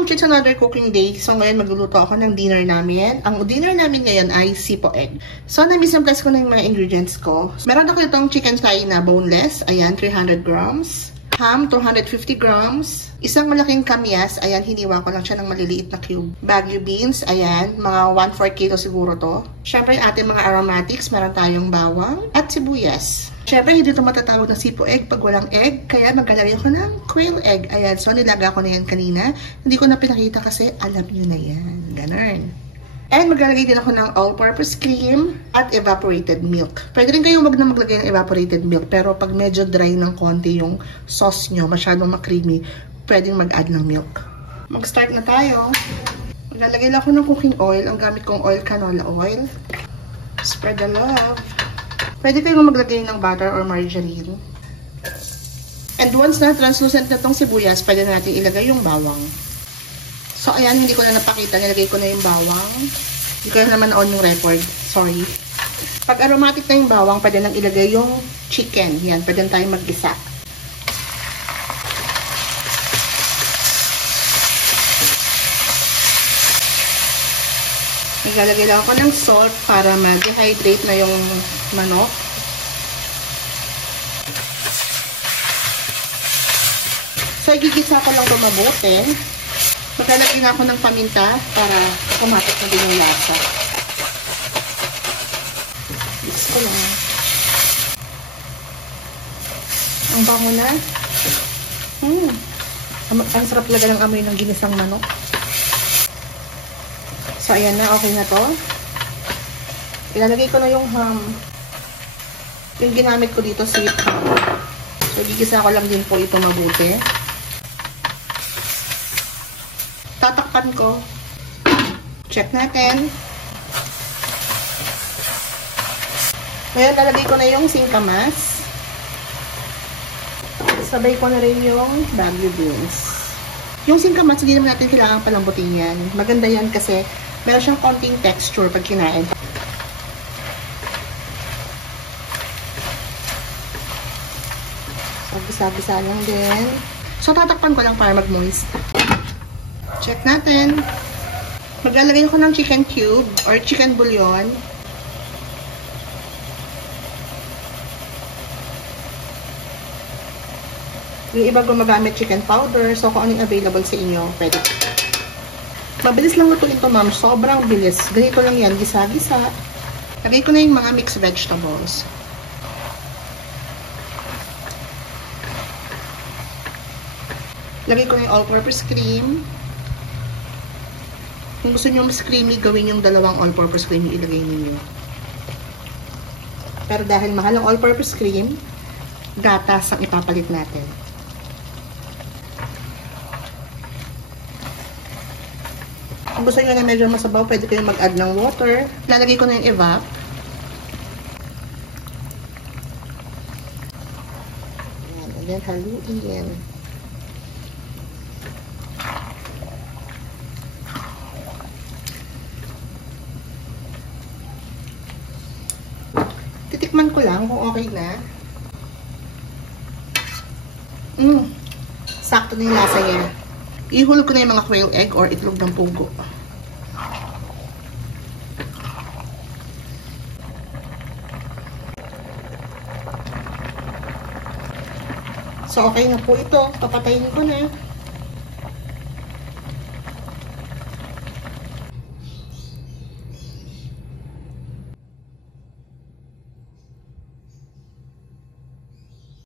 Mom Chits, another cooking day. So ngayon magluluto ako ng dinner namin. Ang dinner namin ngayon ay sipo egg. So na-misamplas ko na yung mga ingredients ko. Meron ako itong chicken thigh na boneless. Ayan, 300 grams. Ham, 250 grams. Isang malaking kamyas. Ayan, hiniwa ko lang siya ng maliliit na cube. Baguio beans. Ayan, mga 1/4 kilo siguro to. Siyempre, yung ating mga aromatics. Meron tayong bawang at sibuyas. Siyempre, hindi ito matatawag na sipo egg pag walang egg. Kaya maglalagay ako ng quail egg. Ayan, so nilaga ko na yan kanina. Hindi ko na pinakita kasi alam nyo na yan. Ganun. And maglalagay din ako ng all-purpose cream at evaporated milk. Pwede rin kayong wag na maglagay ng evaporated milk. Pero pag medyo dry ng konti yung sauce nyo, masyadong makreamy, pwedeng mag-add ng milk. Mag-start na tayo. Maglalagay lang ako ng cooking oil. Ang gamit kong oil, canola oil. Spread the love. Pwede kayong maglagay ng butter or margarine. And once na translucent na itong sibuyas, pwede natin ilagay yung bawang. So, ayan, hindi ko na napakita. Nilagay ko na yung bawang. Hindi ko na naman on yung record. Sorry. Pag aromatic na yung bawang, pwede nang ilagay yung chicken. Yan, pwede na tayong mag-isa. Naglalagay lang ako ng salt para ma-dehydrate na yung manok. So, igigisa ko lang ito mabuti. Maglalagay na ako ng paminta para automatic na din yung lasa. Mix ko lang. Ang bango na. Ang sarap talaga ng amoy ng ginisang manok. So, ayan na. Okay na to. Ilalagay ko na yung ham. Yung ginamit ko dito, sweet ham. So, gigisa ko lang din po ito mabuti. Tatakpan ko. Check natin. Ngayon, lalagay ko na yung singkamas. Sabay ko na rin yung baguio beans. Yung singkamas, hindi naman natin kailangan palambutin yan. Maganda yan kasi meron siyang konting texture pag kinain. Sabisa-bisa lang din. So, tatakpan ko lang para mag-moist. Check natin. Maglalagay ako ng chicken cube or chicken bouillon. Yung iba gumagamit chicken powder. So, kung anong available sa inyo, pwede. Mabilis lang lutuin ito, ma'am. Sobrang bilis. Ganito lang yan. Gisa-gisa. Lagay ko na yung mga mixed vegetables. Lagay ko na yung all-purpose cream. Kung gusto nyo mas creamy, gawin yung dalawang all-purpose cream yung ilagay ninyo. Pero dahil mahal ang all-purpose cream, gatas ang ipapalit natin. Kung gusto nyo na medyo masabaw, pwede kayong mag-add ng water. Lalagay ko na yung evap. Ayan, and then haluin. Titikman ko lang kung okay na. Sakto na yung lasa niya. Ihulog ko na yung mga quail egg or itlog ng pugo. So, okay na po ito. Papatayin ko na.